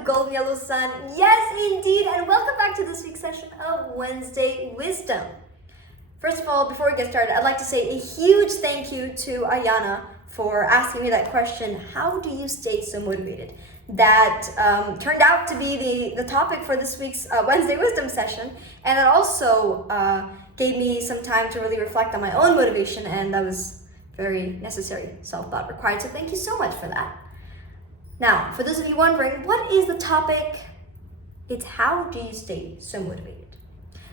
the golden yellow sun. Yes, indeed, and welcome back to this week's session of Wednesday Wisdom. First of all, before we get started, I'd like to say a huge thank you to Aashna for asking me that question, how do you stay so motivated? That turned out to be the topic for this week's Wednesday Wisdom session, and it also gave me some time to really reflect on my own motivation, and that was very necessary self-thought required, so thank you so much for that. Now, for those of you wondering, what is the topic? It's how do you stay so motivated?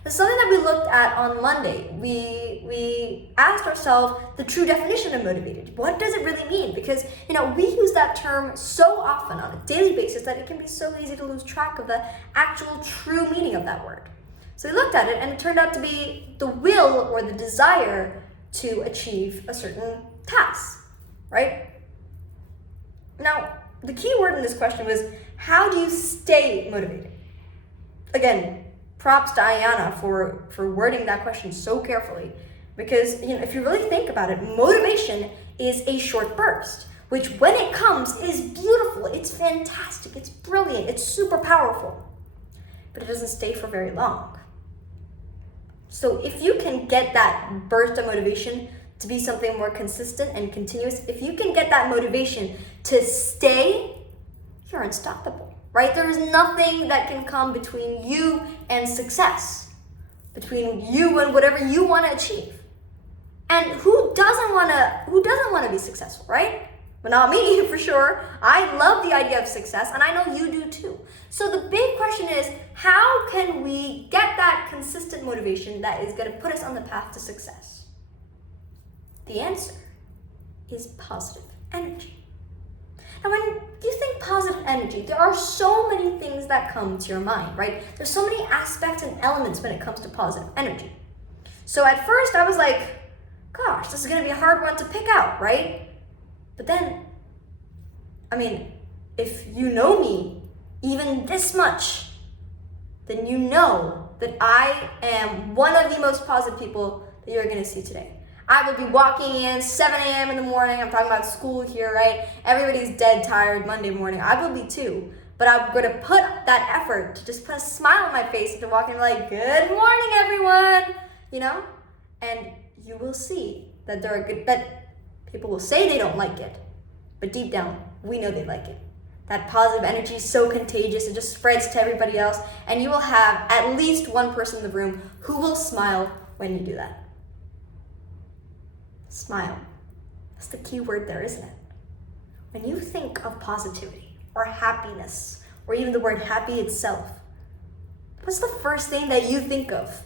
It's something that we looked at on Monday. We asked ourselves the true definition of motivated. What does it really mean? Because, we use that term so often on a daily basis that it can be so easy to lose track of the actual true meaning of that word. So we looked at it and it turned out to be the will or the desire to achieve a certain task, right? Now, the key word in this question was, how do you stay motivated? Again, props to Aashna for wording that question so carefully, because if you really think about it, motivation is a short burst, which when it comes is beautiful, it's fantastic, it's brilliant, it's super powerful, but it doesn't stay for very long. So if you can get that burst of motivation to be something more consistent and continuous, if you can get that motivation to stay, you're unstoppable, right? There is nothing that can come between you and success, between you and whatever you want to achieve. And who doesn't want to be successful, right? Well, not me, for sure. I love the idea of success, and I know you do too. So the big question is, how can we get that consistent motivation that is going to put us on the path to success? The answer is positive energy. Now, when you think positive energy, there are so many things that come to your mind, right? There's so many aspects and elements when it comes to positive energy. So at first I was like, gosh, this is going to be a hard one to pick out, right? But then, if you know me even this much, then you know that I am one of the most positive people that you're going to see today. I will be walking in 7 a.m. in the morning. I'm talking about school here, right? Everybody's dead tired Monday morning. I will be too. But I'm going to put that effort to just put a smile on my face after walking in, like, good morning, everyone, And you will see that that people will say they don't like it. But deep down, we know they like it. That positive energy is so contagious. It just spreads to everybody else. And you will have at least one person in the room who will smile when you do that. Smile. That's the key word there, isn't it? When you think of positivity or happiness, or even the word happy itself, what's the first thing that you think of?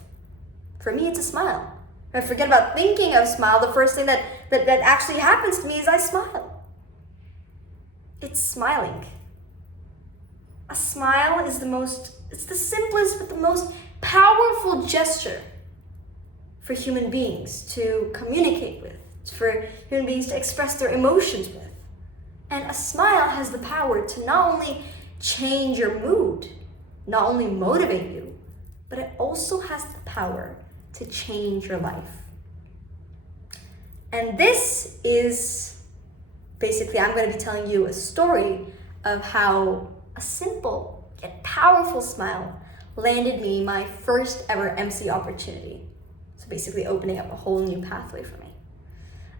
For me, it's a smile. If I forget about thinking of smile, the first thing that actually happens to me is I smile. It's smiling. A smile is it's the simplest but the most powerful gesture for human beings to communicate with, for human beings to express their emotions with. And a smile has the power to not only change your mood, not only motivate you, but it also has the power to change your life. And this is basically, I'm going to be telling you a story of how a simple yet powerful smile landed me my first ever MC opportunity. So basically opening up a whole new pathway for me.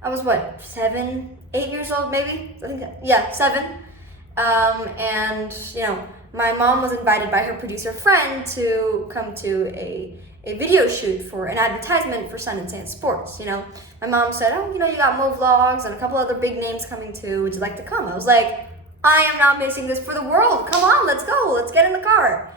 I was 7, 8 years old maybe? I think, 7. And my mom was invited by her producer friend to come to a video shoot for an advertisement for Sun and Sand Sports. My mom said, you got Mo Vlogs and a couple other big names coming too. Would you like to come? I was like, I am not missing this for the world. Come on, let's go. Let's get in the car.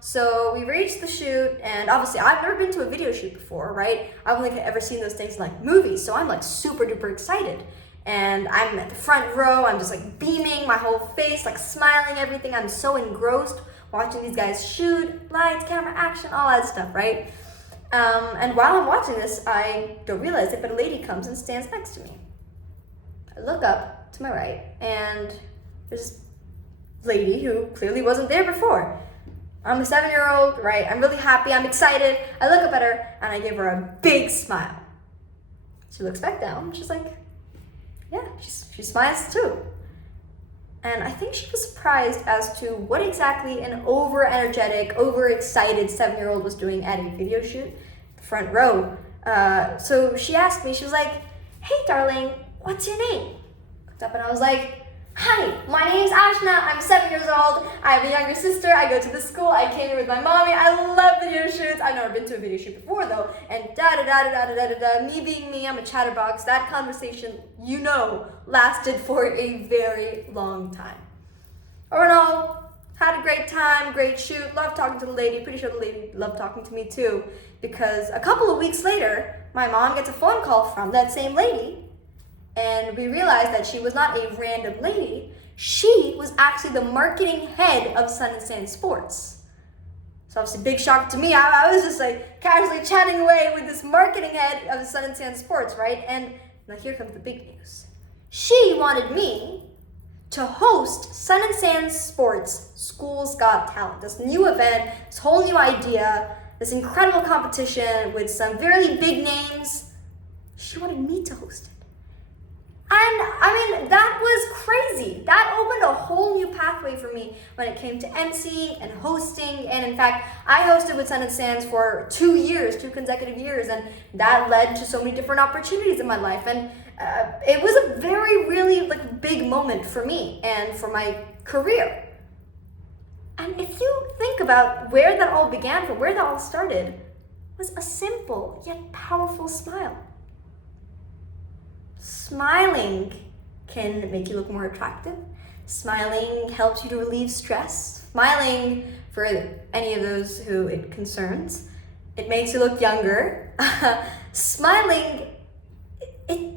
So we reached the shoot, and obviously I've never been to a video shoot before, right? I've only ever seen those things in like movies, so I'm like super duper excited. And I'm at the front row, I'm just like beaming, my whole face, like smiling, everything. I'm so engrossed watching these guys shoot, lights, camera, action, all that stuff, right? And while I'm watching this, I don't realize it, but a lady comes and stands next to me. I look up to my right, and there's this lady who clearly wasn't there before. I'm a 7-year-old, right? I'm really happy, I'm excited. I look up at her and I give her a big smile. She looks back down, she's like, yeah, she smiles too. And I think she was surprised as to what exactly an over-energetic, over-excited 7-year-old was doing at a video shoot, the front row. So she asked me, she was like, "Hey darling, what's your name?" I looked up and I was like, "Hi, my name's Aashna, I'm 7 years old, I have a younger sister, I go to this school, I came here with my mommy, I love video shoots." I've never been to a video shoot before though, and me being me, I'm a chatterbox. That conversation, lasted for a very long time. All in all, had a great time, great shoot, loved talking to the lady, pretty sure the lady loved talking to me too, because a couple of weeks later, my mom gets a phone call from that same lady, and we realized that she was not a random lady. She was actually the marketing head of Sun & Sand Sports. So obviously big shock to me. I was just like casually chatting away with this marketing head of Sun & Sand Sports, right? And now here comes the big news. She wanted me to host Sun & Sand Sports Schools Got Talent, this new event, this whole new idea, this incredible competition with some very big names. She wanted me to host it. And that was crazy. That opened a whole new pathway for me when it came to emceeing and hosting. And in fact, I hosted with Sun & Sands for 2 consecutive years, and that led to so many different opportunities in my life. And it was a really big moment for me and for my career. And if you think about where that all began from, where that all started, was a simple yet powerful smile. Smiling can make you look more attractive. Smiling helps you to relieve stress. Smiling, for any of those who it concerns, it makes you look younger. Smiling, it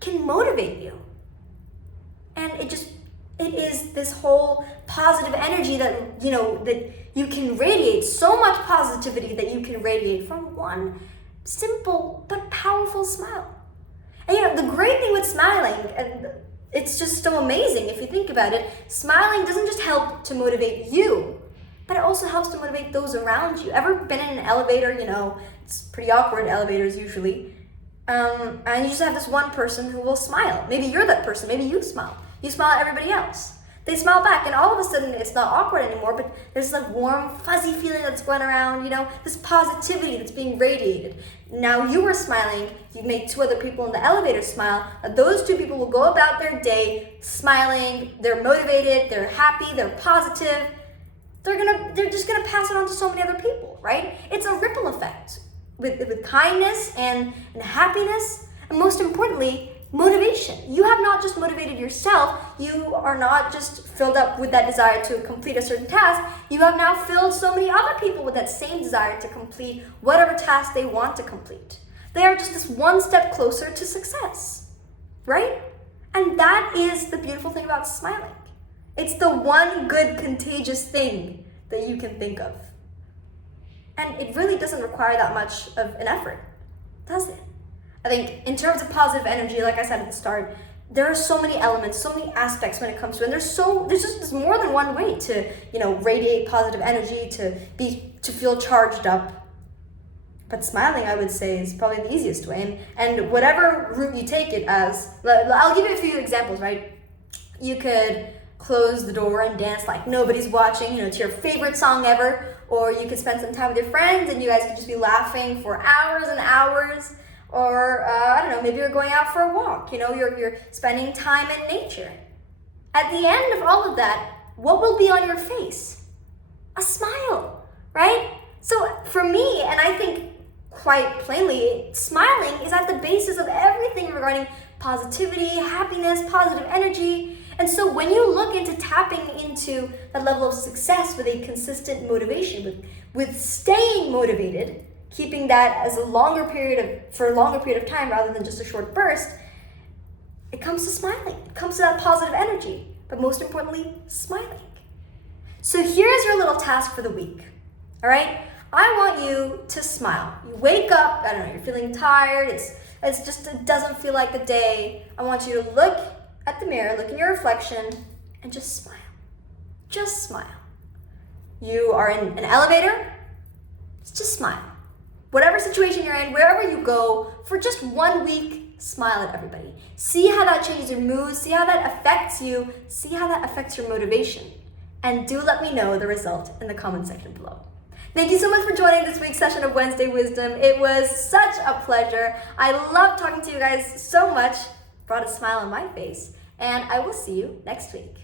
can motivate you. And it is this whole positive energy that, that you can radiate, so much positivity that you can radiate from one simple but powerful smile. And the great thing with smiling, and it's just so amazing if you think about it, smiling doesn't just help to motivate you, but it also helps to motivate those around you. Ever been in an elevator? It's pretty awkward, elevators usually. And you just have this one person who will smile. Maybe you're that person, maybe you smile. You smile at everybody else. They smile back, and all of a sudden it's not awkward anymore, but there's this warm, fuzzy feeling that's going around, this positivity that's being radiated. Now you were smiling, you made 2 other people in the elevator smile, and those 2 people will go about their day smiling, they're motivated, they're happy, they're positive. They're just gonna pass it on to so many other people, right? It's a ripple effect with kindness and happiness, and most importantly, motivation. You have not just motivated yourself, you are not just filled up with that desire to complete a certain task, you have now filled so many other people with that same desire to complete whatever task they want to complete. They are just this one step closer to success, right? And that is the beautiful thing about smiling. It's the one good contagious thing that you can think of. And it really doesn't require that much of an effort, does it? I think in terms of positive energy, like I said at the start, there are so many elements, so many aspects when it comes to it. And there's more than one way to, radiate positive energy, to feel charged up. But smiling, I would say, is probably the easiest way. And whatever route you take it as, I'll give you a few examples, right? You could close the door and dance like nobody's watching, to your favorite song ever. Or you could spend some time with your friends and you guys could just be laughing for hours and hours. Or, maybe you're going out for a walk, you're spending time in nature. At the end of all of that, what will be on your face? A smile, right? So for me, and I think quite plainly, smiling is at the basis of everything regarding positivity, happiness, positive energy. And so when you look into tapping into that level of success with a consistent motivation, with staying motivated, keeping that as for a longer period of time rather than just a short burst, it comes to smiling. It comes to that positive energy, but most importantly, smiling. So here's your little task for the week, all right? I want you to smile. You wake up, you're feeling tired, it doesn't feel like the day. I want you to look at the mirror, look in your reflection, and just smile. Just smile. You are in an elevator, just smile. Whatever situation you're in, wherever you go, for just 1 week, smile at everybody. See how that changes your mood, see how that affects you, see how that affects your motivation. And do let me know the result in the comment section below. Thank you so much for joining this week's session of Wednesday Wisdom. It was such a pleasure. I love talking to you guys so much. Brought a smile on my face. And I will see you next week.